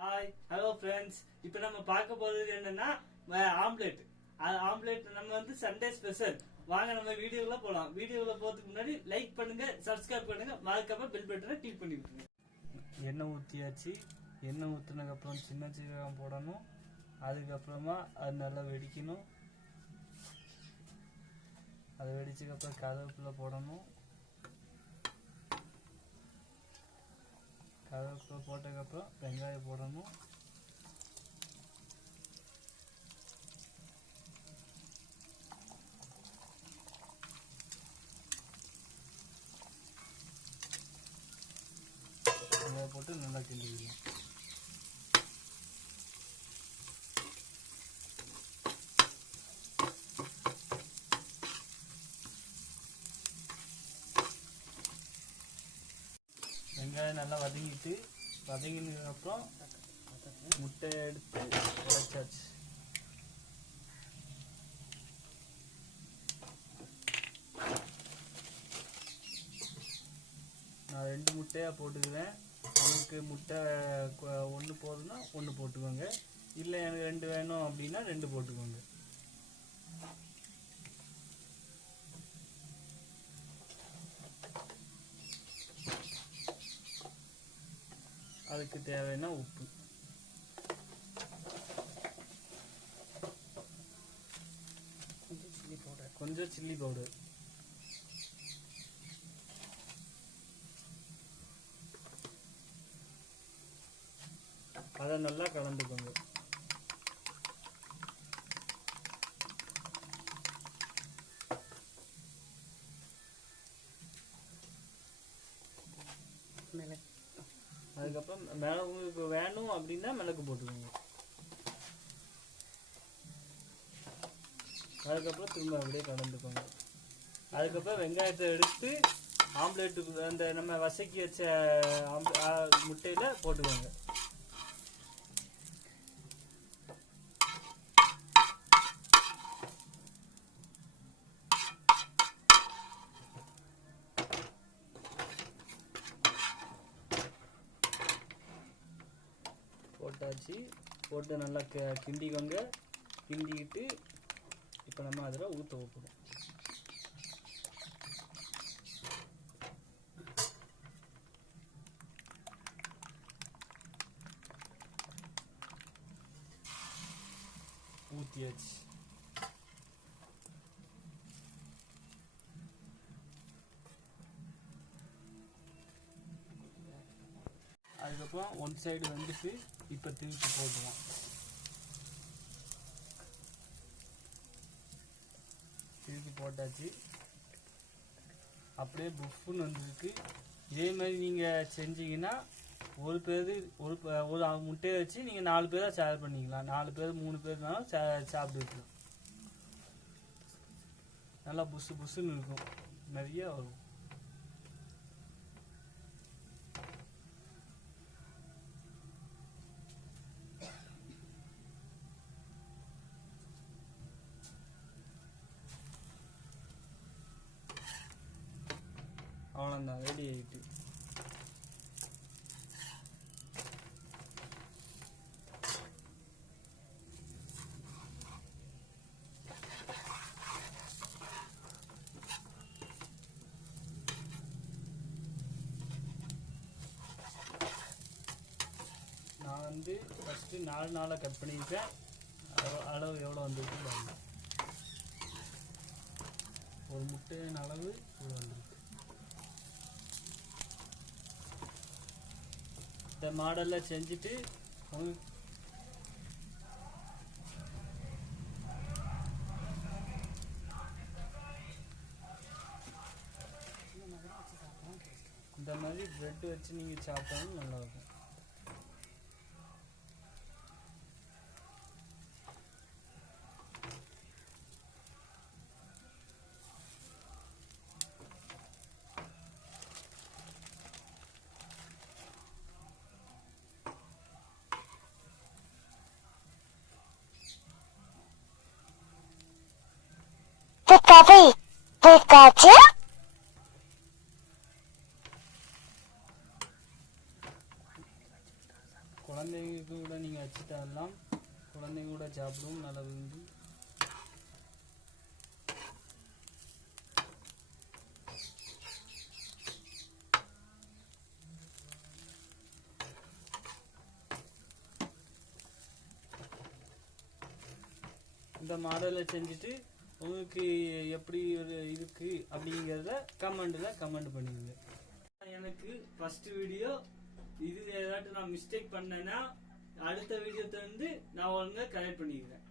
Hi hello friends. இப்போ நம்ம பார்க்க போகிறது என்னன்னா ஆம்லெட். ஆம்லெட் நம்ம வந்து சண்டே ஸ்பெஷல். வாங்க நம்ம வீடியோக்குள்ள போகலாம். வீடியோக்குள்ள போகிறதுக்கு முன்னாடி லைக் பண்ணுங்க, சப்ஸ்கிரைப் பண்ணுங்க, மறக்காம பெல் பட்டனை கிளிக் பண்ணி விட்டுருங்க. எண்ணெய் ஊற்றியாச்சு. எண்ணெய் ஊற்றினதுக்கப்புறம் சின்ன சீரகம் போடணும். அதுக்கப்புறமா அது நல்லா வெடிக்கணும். அது வெடிச்சதுக்கப்புறம் கருவேப்பிலை போடணும். கருவேப்பிலை போட்டதுக்கப்புறம் வெங்காயம் போடணும். வெங்காயம் போட்டு நல்லா கிண்டிக்கலாம். வெங்காயம் நல்லா வதங்கினதுக்கப்புறம் முட்டை எடுத்து உடைச்சாச்சு. நான் 2 முட்டையாக போட்டுக்குவேன். உங்களுக்கு முட்டை ஒன்று போதுன்னா 1 போட்டுக்கோங்க. இல்லை எனக்கு 2 வேணும் அப்படின்னா 2 போட்டுக்கோங்க. அதுக்கு தேவையான உப்பு, கொஞ்சம் சில்லி பவுடர், அதை நல்லா கலந்துக்கோங்க. அதுக்கப்புறம் உங்களுக்கு வேணும் அப்படின்னா மிளகு போட்டுக்கோங்க. அதுக்கப்புறம் திரும்ப அப்படியே கலந்துக்கோங்க. அதுக்கப்புறம் வெங்காயத்தை எடுத்து ஆம்லேட்டுக்கு அந்த நம்ம வசக்கி வச்ச முட்டையில போட்டுக்கோங்க. போட்டாச்சு. போட்டு நல்லா கிண்டிக்கோங்க. கிண்டிக்கிட்டு இப்போ நம்ம அதில் ஊற்ற வைப்போம். ஊற்றியாச்சு. அதுக்கப்புறம் 1 சைடு வந்துட்டு இப்போ திருப்பி போட்டுருவோம். திருப்பி போட்டாச்சு. அப்படியே புஃப்னு வந்துருக்கு. இதே மாதிரி நீங்கள் செஞ்சீங்கன்னா ஒரு முட்டையை வச்சு நீங்கள் 4 பேராக ஷேர் பண்ணிக்கலாம். 4 பேர் 3 பேர்னாலும் சாப்பிட்டுக்கலாம். நல்லா புஸ்ஸுன்னு இருக்கும். நிறைய வரும். அவ்வளோதான், ரெடி ஆகிட்டு. நான் வந்து ஃபஸ்ட்டு 4 நாளாக கட் பண்ணியிருக்கேன். அளவு எவ்வளோ வந்துருக்கு பாருங்க. ஒரு முட்டையின் அளவு இவ்வளோ வந்துருக்கு. இந்த மாடலில் செஞ்சுட்டு இந்த மாதிரி ப்ரெட் வச்சு நீங்கள் சாப்பிட்டாலும் நல்லாயிருக்கும். Pikachu? குழந்தைங்களுக்கு கூட நீங்கள் வச்சு தரலாம். குழந்தைங்க கூட சாப்பிடும் நல்லா விரும்பி. இந்த மாடலை செஞ்சுட்டு உங்களுக்கு எப்படி ஒரு இருக்கு அப்படிங்கிறத கமெண்ட் பண்ணிடுங்க. எனக்கு ஃபர்ஸ்ட் வீடியோ இது ஏதாட்டும் நான் மிஸ்டேக் பண்ணேன்னா அடுத்த வீடியோத்தை வந்து நான் ஒழுங்கா கரெக்ட் பண்ணிக்கிறேன்.